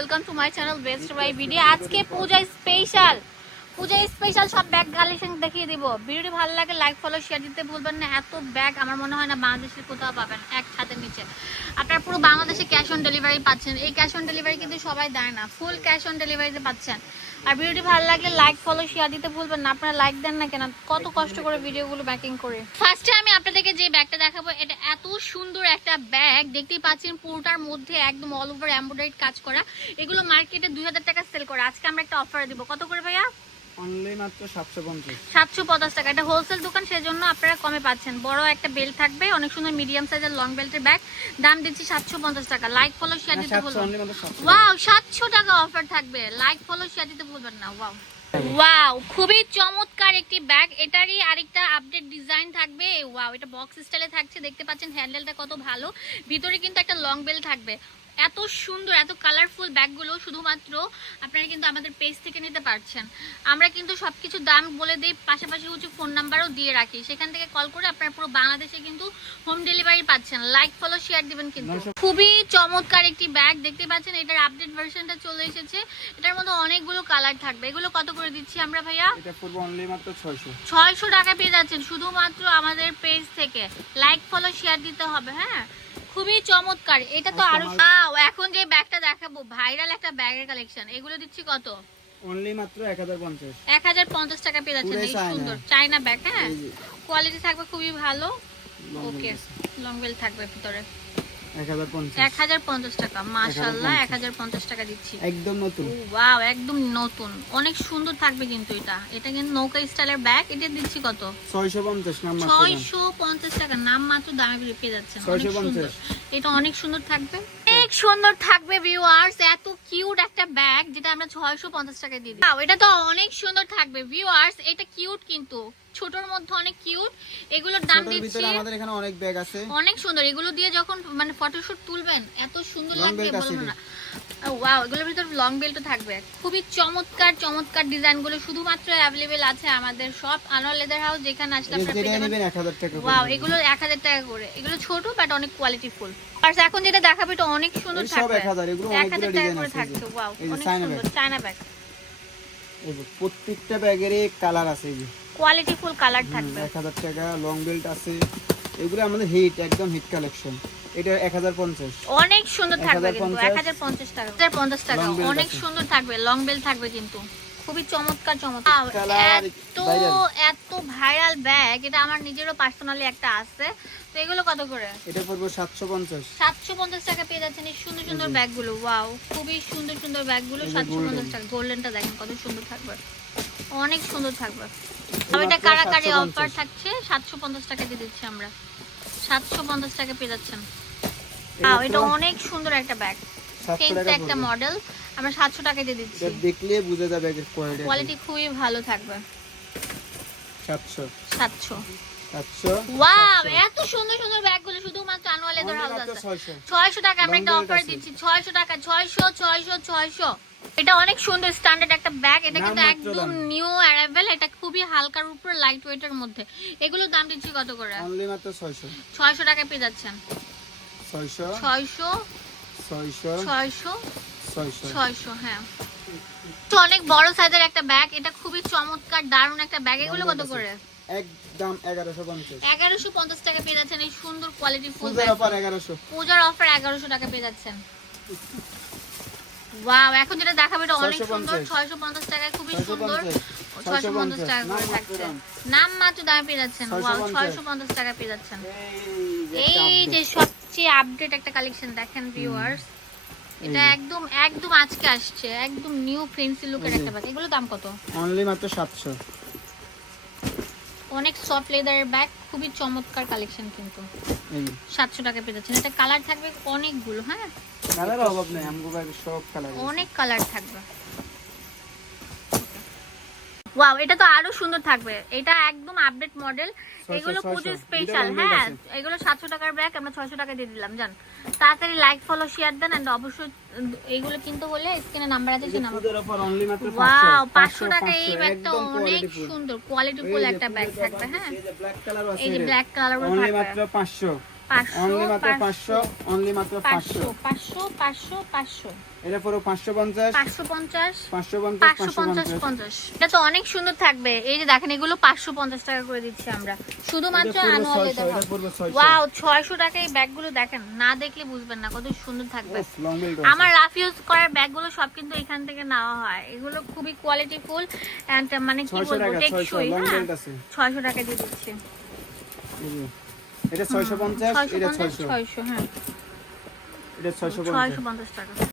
Welcome to my channel best buy video আজকে পূজা special পূজা special সব bag collection দেখিয়ে দিব। ভিডিওটি ভালো লাগে লাইক ফলো শেয়ার দিতে ভুলবেন না। এত ব্যাগ আমার মনে হয় না বাংলাদেশের কোথাও পাবেন এক ছাদের নিচে। আপনারা পুরো বাংলাদেশে ক্যাশ অন ডেলিভারি পাচ্ছেন। এই ক্যাশ অন ডেলিভারি কিন্তু সবাই দেয় না। ফুল ক্যাশ অন ডেলিভারিতে পাচ্ছেন। আর ভিডিওটি ভালো লাগলে লাইক ফলো শেয়ার দিতে ভুলবেন না। আপনারা লাইক দেন না কেন? কত কষ্ট করে ভিডিওগুলো ব্যাকিং করে। ফার্স্টে আমি আপনাদেরকে যে ব্যাগটা দেখাবো, এটা এত সুন্দর একটা ব্যাগ দেখতেই পাচ্ছেন পুরোটার মধ্যে একদম অল ওভার এমব্রয়ডারি কাজ করা। এগুলো মার্কেটে দুই হাজার টাকা সেল করে। আজকে আমরা একটা অফার দিব। কত করে ভাইয়া? অনলি মাত্র সাতশো পঞ্চাশ। সাতশো পঞ্চাশ টাকা। এটা হোলসেল দোকান সেজন্য আপনারা কমে পাচ্ছেন। বড় একটা বেল্ট থাকবে অনেক সুন্দর মিডিয়াম সাইজের লং বেল্টের ব্যাগ দাম দিচ্ছি সাতশো পঞ্চাশ টাকা। লাইক ফলো শেয়ার দিতে সাতশো বলবেন অনলি মাত্র সাতশো ওয়াও সাতশো টাকা অফার থাকবে। লাইক ফলো শেয়ার দিতে ভুলবেন না। ওয়াও ওয়াও খুবই চমৎকার একটি ব্যাগ এটারই আরেকটা আপডেট ডিজাইন থাকবে। ওয়াও এটা বক্স স্টাইলে থাকছে। দেখতে পাচ্ছেন হ্যান্ডেলটা কত ভালো। ভিতরে কিন্তু একটা লং বেল থাকবে। এত সুন্দর এত কালারফুল ব্যাগগুলো শুধুমাত্র আপনারা কিন্তু আমাদের পেজ থেকে নিতে পারছেন। আমরা কিন্তু সবকিছু দাম বলে দিই পাশাপাশি হচ্ছে ফোন নাম্বারও দিয়ে রাখি। সেখান থেকে কল করে আপনারা পুরো বাংলাদেশে কিন্তু হোম ডেলিভারি পাচ্ছেন। লাইক ফলো শেয়ার দিবেন কিন্তু। খুবই চমৎকার একটি ব্যাগ দেখতে পাচ্ছেন। এটার আপডেট ভার্সনটা চলে এসেছে। এটার মধ্যে অনেকগুলো কালার থাকবে। এগুলো কত করে দিচ্ছি আমরা ভাইয়া? এটা পড়ব অনলি মাত্র ছয়শো। ছয়শো টাকা পেয়ে যাচ্ছেন। শুধুমাত্র আমাদের পেজ থেকে। লাইক ফলো শেয়ার দিতে হবে হ্যাঁ? খুবই চমৎকার। এটা তো আরও এখন যে ব্যাগটা দেখাবো ভাইরাল একটা ব্যাগের কালেকশন এগুলো দিচ্ছি কত? অনলি মাত্র এক হাজার পঞ্চাশ। এক হাজার পঞ্চাশ টাকা পেয়ে যাচ্ছেন পুরাই এই সুন্দর। চাইনা ব্যাগ হ্যাঁ? কোয়ালিটি থাকবে খুবই ভালো। ওকে লং বেল থাকবে ভিতরে। টাকা। মাশাল্লাহ 1050 টাকা দিচ্ছি। একদম নতুন। ওয়াও একদম নতুন। অনেক সুন্দর থাকবে কিন্তু এটা। এটা কিন্তু নৌকা স্টাইলের ব্যাগ। এটা দিচ্ছি কত? ছয়শো পঞ্চাশ নাম্বার দাম। ছয়শো পঞ্চাশ টাকা। নাম মাত্র দামে পেয়ে যাচ্ছে অনেক 650 সুন্দর এটা অনেক সুন্দর থাকবে। অনেক সুন্দর থাকবে ভিউয়ার্স এত কিউট একটা ব্যাগ যেটা আমরা ছয়শো পঞ্চাশ টাকায় দিয়ে দিই। এটা তো অনেক সুন্দর থাকবে ভিউয়ার্স এটা কিউট কিন্তু। ছোটর মধ্যে অনেক কিউট এগুলোর দাম দিচ্ছি ভিতরে আমাদের এখানে অনেক ব্যাগ আছে। অনেক সুন্দর। এগুলো দিয়ে যখন মানে ফটোশুট তুলবেন এত সুন্দর লাগবে বলব না। ওয়াও এগুলোর ভিতর লং বেল্টও থাকবে। খুবই চমৎকার চমৎকার ডিজাইনগুলো শুধুমাত্র অ্যাভেলেবেল আছে আমাদের সব আনোয়ার লেদার হাউস যেখানে আসলে ওয়াও এগুলো এক হাজার টাকা করে। এগুলো ছোট বাট অনেক কোয়ালিটি ফুল। আর এখন যেটা দেখাবে এটা অনেক সুন্দর থাকবে। এক হাজার টাকা করে থাকছে। ওয়াও অনেক সুন্দর। চায়না ব্যাগ প্রত্যেকটা ব্যাগেরই কালার আছে কোয়ালিটি ফুল কালার থাকবে। এক হাজার টাকা লং বেল্ট আছে। এগুলো আমাদের হিট একদম হিট কালেকশন এটা এক হাজার পঞ্চাশ। অনেক সুন্দর থাকবে কিন্তু 1050 এক হাজার পঞ্চাশ টাকা। হাজার পঞ্চাশ টাকা। অনেক সুন্দর থাকবে লং বেল থাকবে কিন্তু। খুবই চমৎকার চমৎকার। এত এত ভাইরাল ব্যাগ এটা আমার নিজেরও পার্সোনালি একটা আছে। তো এগুলো কত করে? এটা পড়ব সাতশো পঞ্চাশ। সাতশো পঞ্চাশ টাকা পেয়ে যাচ্ছেন এই সুন্দর সুন্দর ব্যাগগুলো। ওয়াও খুবই সুন্দর সুন্দর ব্যাগগুলো। এই যে সাতশো পঞ্চাশ golden। টাকা। গোল্ডেনটা দেখেন কত সুন্দর থাকবে। অনেক সুন্দর থাকবে। আর এটা কারাকারি 750 অফার থাকছে। সাতশো পঞ্চাশ টাকা দিয়ে দিচ্ছি আমরা। সাতশো পঞ্চাশ টাকা পেয়ে যাচ্ছেন। এটা অনেক সুন্দর একটা ব্যাগ একটা মডেল আমরা সাতশো টাকা দিয়ে দিচ্ছি। এটা দেখলে বুঝে যাবে এর কোয়ালিটি কোয়ালিটি খুবই ভালো থাকবে। সাতশো। সাতশো। সাতশো। ওয়াও এত সুন্দর সুন্দর ব্যাগগুলো শুধুমাত্র আনোয়ার লেদার হাউস আছে ছয়শো। ছয়শো টাকা আমরা একটা অফার দিচ্ছি। ছয়শো টাকা ছয়শো ছয়শো ছয়শো। এটা অনেক সুন্দর স্ট্যান্ডার্ড একটা ব্যাগ এটা কিন্তু একদম নিউ অ্যারাইভেল এটা খুবই হালকার উপর লাইট ওয়েটের মধ্যে। এগুলোর দাম দিচ্ছি কত করে? অনলি মাত্র ছয়শো। ছয়শো টাকা পেয়ে যাচ্ছেন। ছয়শো। ছয়শো। ছয়শো। ছয়শো। ছয়শো। হ্যাঁ। তো অনেক বড় সাইজের একটা ব্যাগ। এটা খুবই চমৎকার দারুণ একটা ব্যাগ। এগুলো কত করে? একদম এগারোশো পঞ্চাশ। এগারোশো পঞ্চাশ টাকা পেয়ে যাচ্ছেন এই সুন্দর কোয়ালিটি ফুল অফার এগারোশো। পূজার অফার এগারোশো টাকা পেয়ে যাচ্ছেন। ওয়াও এখন যেটা দেখাবে এটা অনেক সুন্দর। ছয়শো পঞ্চাশ। টাকায় খুবই সুন্দর। ছয়শো পঞ্চাশ টাকা করে নাম মাত্র থাকছে দাম। নাম মাত্র দামে পেয়ে যাচ্ছেন। ওয়াও 650 ছয়শো পঞ্চাশ টাকা পেয়ে যাচ্ছেন। এই যে update। সবচেয়ে আপডেট একটা কালেকশন দেখেন ভিউয়ার্স এটা একদম একদম আজকে আসছে একদম নিউ ফেন্সি লুকের একটা ব্যাগ এগুলো দাম কত? অনলি মাত্র সাতশো। অনেক সফট লেদারের ব্যাগ খুবই চমৎকার কালেকশন কিন্তু। এই। সাতশো টাকা পেয়ে যাচ্ছেন। এটা কালার থাকবে অনেকগুলো হ্যাঁ? কালার অভাব নেই আমগো ব্যাগের সব কালার অনেক কালার থাকবে। ওয়াও এটা তো আরও সুন্দর থাকবে। এটা একদম আপডেট মডেল এগুলো পুজো স্পেশাল হ্যাঁ? এগুলো সাতশো টাকার ব্যাগ আমরা ছয়শো টাকা দিয়ে দিলাম জান। তাড়াতাড়ি লাইক ফলো শেয়ার দেন এন্ড অবশ্যই উম, এইগুলো কিনতে হলে স্ক্রিনে নাম্বার আছে সেই নাম্বার পূজার অনলি মাত্র ওয়াও 500 পাঁচশো টাকা এই ব্যাগটা অনেক সুন্দর কোয়ালিটি ফুল একটা ব্যাগ থাকবে হ্যাঁ? এই যে ব্ল্যাক কালার থাকবে। মাত্র 500 পাঁচশো। অনলি মাত্র অনলি মাত্র এটা পুরো তো অনেক সুন্দর থাকবে। এই যে দেখেন এগুলো পাঁচশো পঞ্চাশ টাকা করে দিচ্ছি আমরা। শুধুমাত্র 600, 600 ওয়াও ছয়শো টাকা এই ব্যাগগুলো দেখেন না দেখলে বুঝবেন না কত সুন্দর থাকবে। আমার রাফ ইউজ করার ব্যাগগুলো সব কিন্তু এখান থেকে নেওয়া হয়। এগুলো খুবই কোয়ালিটি ফুল এন্ড মানে কি বলব ছয়শো টেকসই হ্যাঁ? বেল্ট আছে ছয়শো টাকা দিয়ে দিচ্ছি। এটা ছয়শো পঞ্চাশ ছয়শো এটা পঞ্চাশ ছয়শো। ছয়শো হ্যাঁ। এটা ছয়শো পঞ্চাশ। ছয়শো পঞ্চাশ টাকা।